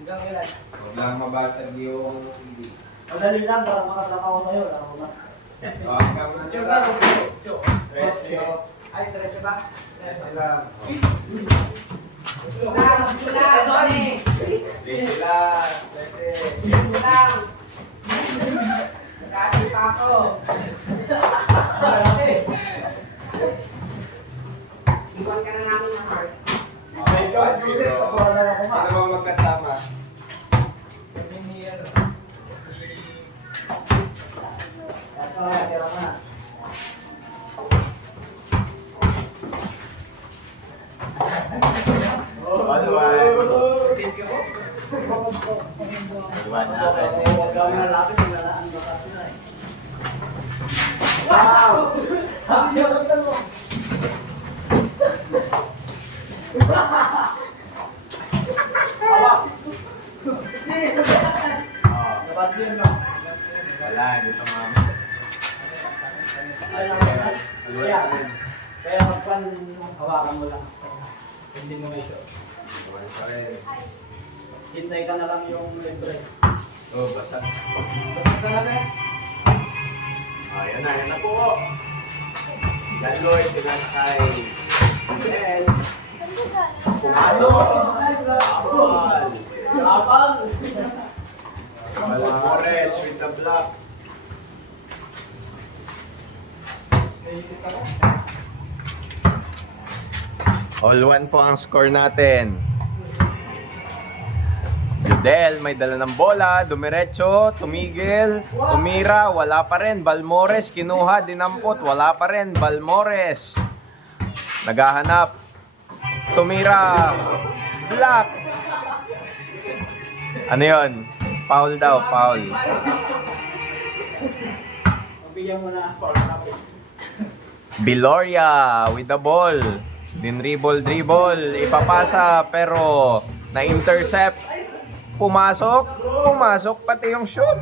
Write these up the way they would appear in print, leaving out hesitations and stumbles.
Hanggang ilan? Huwag lang mabasag yung hindi. Madali lang para makatrabaho tayo. Ako na. Hanggang na nyo lang. 13. Ay, 13 ba? 13 lang. Lang, kasi. 13 lang. 13. Lang. Nag-aaral pa ako. Iwan ka na namin ng heart. Okay, God, zero. Sino bang magkasama? Wow! Sabi niya kang mo. Labas yun, no? Wala, dito mama. Kaya magpan hawakan mo lang. Hindi mo ito. Wala pa rin. Hintay ka na lang yung libre. Oh, basa. Ayan na po. Yan Lord, pinasay. Amen. Pumasok. Apple. Kapal! Malmores with the block. All one po ang score natin. Judel, may dala ng bola, dumiretso, tumigil, tumira, wala pa rin. Balmores, kinuha, dinampot, wala pa rin. Balmores, naghahanap, tumira, block. Ano yun? Foul daw, foul. Mabigyan mo na. Biloria with the ball. Dribble, ipapasa pero na-intercept. Pumasok pati yung shoot.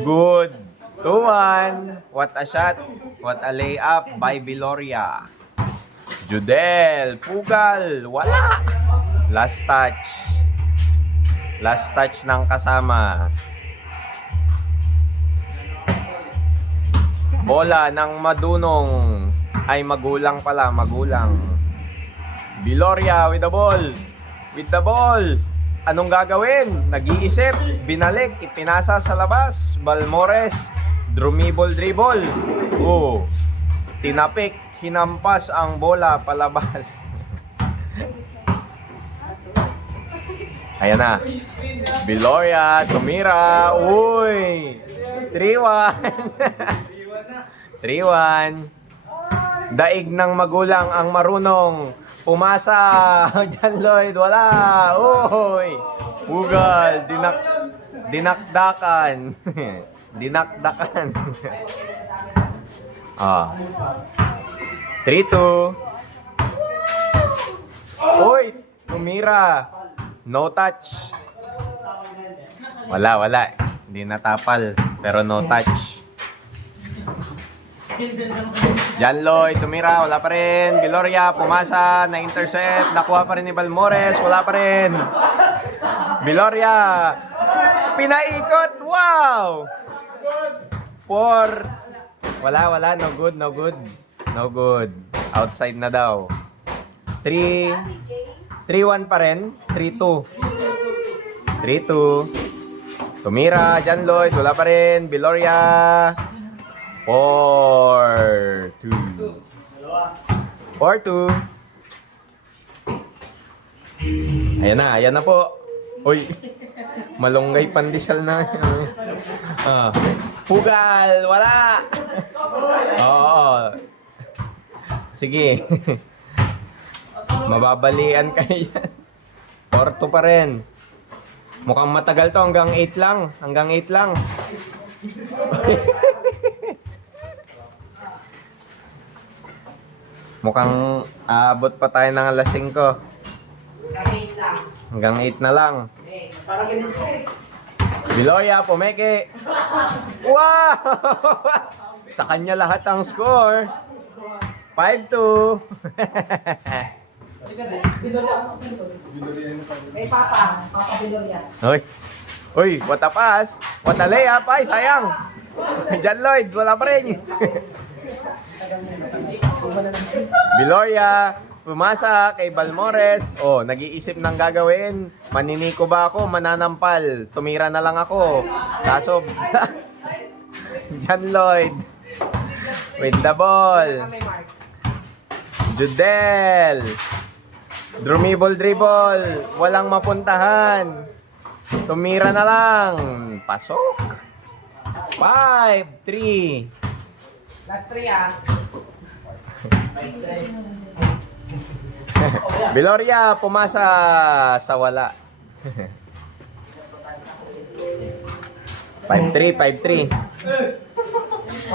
Good. 2-1. What a shot. What a layup by Biloria. Judel, Pugal, wala. Last touch ng kasama. Bola ng madunong. Ay, magulang pala, magulang. Biloria with the ball. With the ball. Anong gagawin? Nag-iisip, binalik, ipinasa sa labas. Balmores, dribble. Oh. Tinapik, hinampas ang bola palabas. Ayan na. Biloria, tumira. Uy! 3-1. 3-1. Daig ng magulang ang marunong. Pumasa. John Lloyd, wala. Uy! Pugal. Dinakdakan. Dinakdakan. Ah. 3-2. Uy! Tumira. No touch. Wala. Hindi natapal. Pero no touch. John Lloyd, tumira, wala pa rin. Biloria, pumasa, na-intercept. Nakuha pa rin ni Balmores, wala pa rin. Biloria, pinaikot, wow! Wala, no good. Outside na daw. 3-1 pa rin, 3-2. Tumira, John Lloyd, wala pa rin. Biloria, 4-2. Ayan na po. Uy, malunggay pandesal na. Pugal, wala. Oo. Sige. Mababalian kayo yan. 4-2 pa rin. Mukhang matagal to, hanggang 8 lang. Mukhang aabot pa tayo ng alas 5. Hanggang 8 na lang. Biloria, pumeke. Wow! Sa kanya lahat ang score. 5-2. Kay Papa. Papa Biloria. Uy. Uy, what a pass. What a layup. Ay, sayang. John Lloyd, wala pa rin. Biloria, pumasa kay Balmores. Oh, nag-iisip ng gagawin. Maniniko ba ako? Mananampal. Tumira na lang ako. Kaso, John Lloyd with the ball. Kami, Mark. Judel. Dribble. Walang mapuntahan. Tumira na lang. Pasok. 5-3. Last 3 ah. Biloria, pumasa sa wala. 5-3.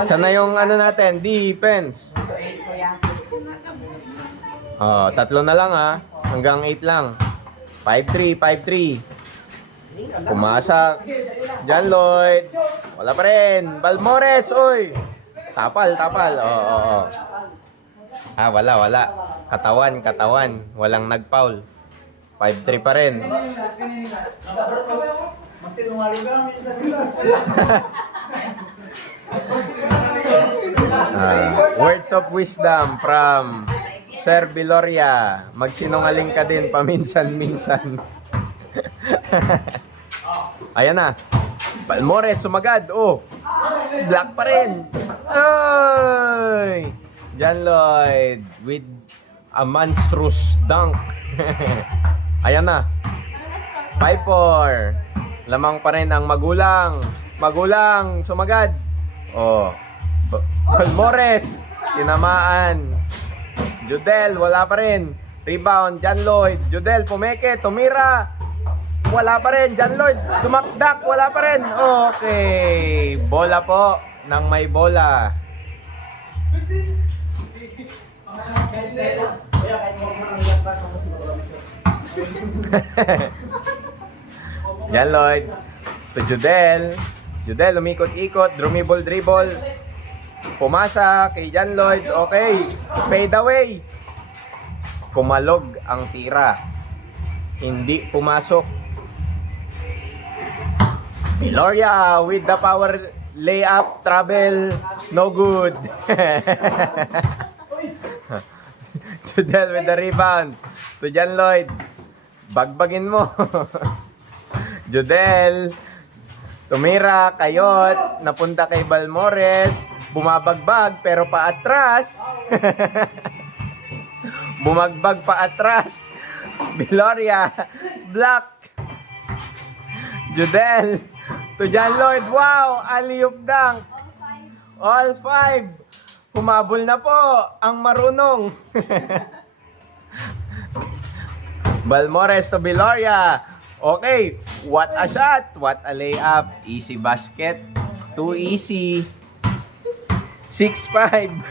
Sana yung ano natin, defense. 8 ko yan. Oh, 3 na lang ha. Hanggang 8 lang. 5-3. Pumasak. John Lloyd. Wala pa rin. Balmores, oy. Tapal. Oo. Ah, wala. Katawan. Walang nag-foul. 5-3 pa rin. Magsinungaling ka, minsan. Words of wisdom from Sir Biloria. Magsinungaling ka din paminsan-minsan. Ayan na. Balmores sumagad. Oh. Black pa rin. Ay! John Lloyd with a monstrous dunk. Ayan na. 5-4. Lamang pa rin ang magulang. Magulang sumagad. Oh. Balmores tinamaan. Judel wala pa rin. Rebound John Lloyd. Judel pumeke, tumira. Wala pa rin. John Lloyd dumakdak, wala pa rin. Okay. Bola po ng may bola. John Lloyd to Judel. Judel umikot-ikot, dribble. Pumasa kay John Lloyd. Okay. Fade away. Kumalog ang tira. Hindi pumasok. Biloria with the power layup travel. No good. Judel with the rebound to John Lloyd. Bagbagin mo. Judel tumira, kayot, napunta kay Balmores, bumabagbag pero paatras. Bumagbag paatras. Biloria, block. Judel to John Lloyd. Wow, alley-oop dunk. All 5. Humabol na po ang marunong. Balmores to Biloria. Okay, what a shot, what a layup. Easy basket, too easy. 6-5.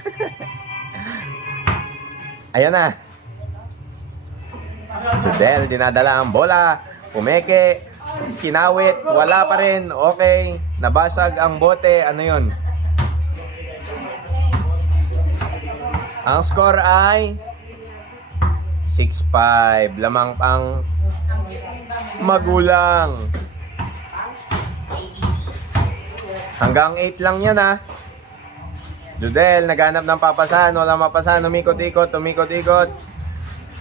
Ayan na. Judel, dinadala ang bola. Pumeke, kinawit, wala pa rin. Okay, nabasag ang bote. Ano yun? Ang score ay 6-5. Lamang pang magulang. Hanggang 8 lang yan ha. Judel, naghanap ng papasan. Walang mapasan. Umikot-ikot.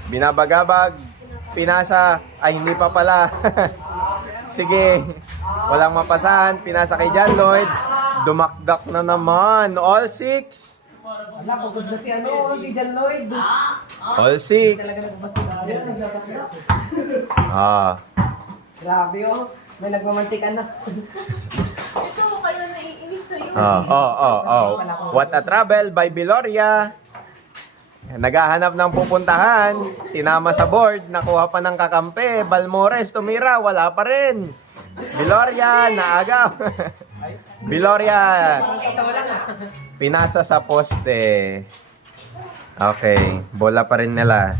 Binabagabag. Pinasa. Ay, hindi pa pala. Sige. Walang mapasan. Pinasa kay John Lloyd. Dumakdak na naman. All 6. Wala, pagod na si si John Lloyd. All 6. Talaga nagbabasket. Ah. Grabe oh. May nagmamantikan na. Ito, kayo naiinis sa'yo. What a travel by Biloria. Naghahanap ng pupuntahan. Tinama sa board. Nakuha pa ng kakampi. Balmores tumira. Wala pa rin. Biloria, naagaw. Biloria. Totoo lang ah. Pinasa sa poste. Okay. Bola pa rin nila.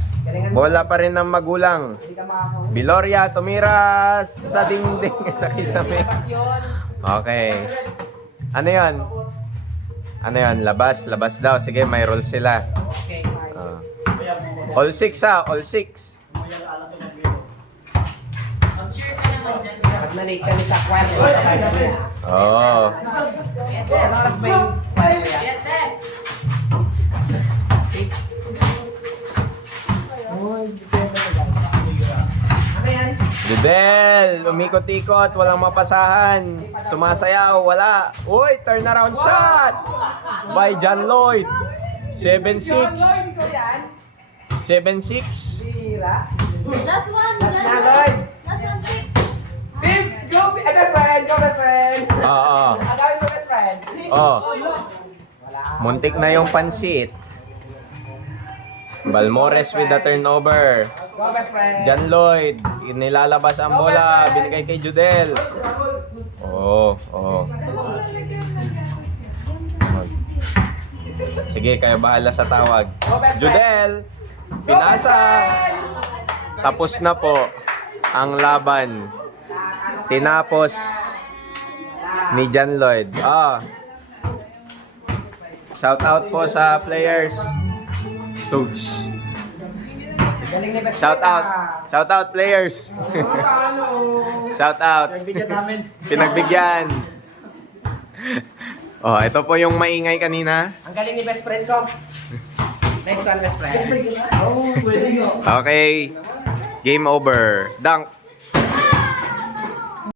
Bola pa rin ng magulang. Hindi ka makakawin. Biloria tumira sa dingding. Sa kisame. Pasyon. Okay. Ano yan? Labas daw. Sige, may roll sila. Okay, fine. All 6 ha, all 6. Pag na-late kami sa kwarto, sabay kami. Oo. Ano oras ba yung kwarto yan? Yes, sir. 6. Ano yan? Judel, umikot-ikot, walang mapasahan. Sumasayaw, wala. Uy, turnaround shot! By John Lloyd. 7-6. 7-6. Bira. Last one. Last na, Lloyd. Last one, six. Pips, go! Best friend! Go, best friend! Oo. Agawin mo, best friend. Oh. Muntik na yung pansit. Balmores with the turnover. Go, best friend. John Lloyd, inilalabas ang bola, binigay kay Judel. Oo, oo. Sige, kayo bahala sa tawag. Judel, pinasa. Tapos na po ang laban. Tinapos ni John Lloyd. Shout out po sa players. Coach. Galing ni best Shout friend, out. Shout out players. Shout out. Pinagbigyan. Oh, ito po yung maingay kanina. Ang galing ni best friend ko. Nice one, best friend. Okay. Game over. Dunk.